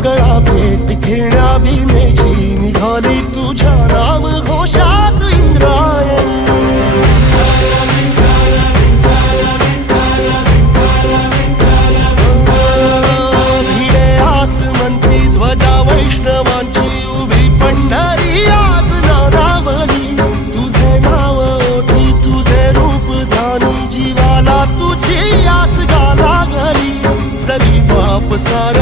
मंगळा भेट घेण्या भीमेची निघाली तुझ्या नाम घोषात इंद्रायणी. भिडे आसमंती ध्वजा वैष्णवांची उभी पंढरी आज नानावली. तुझे नाव ओठी तुझे रूप ध्यानी जीवाला तुझी आस गाला घरी. जरी बाप सार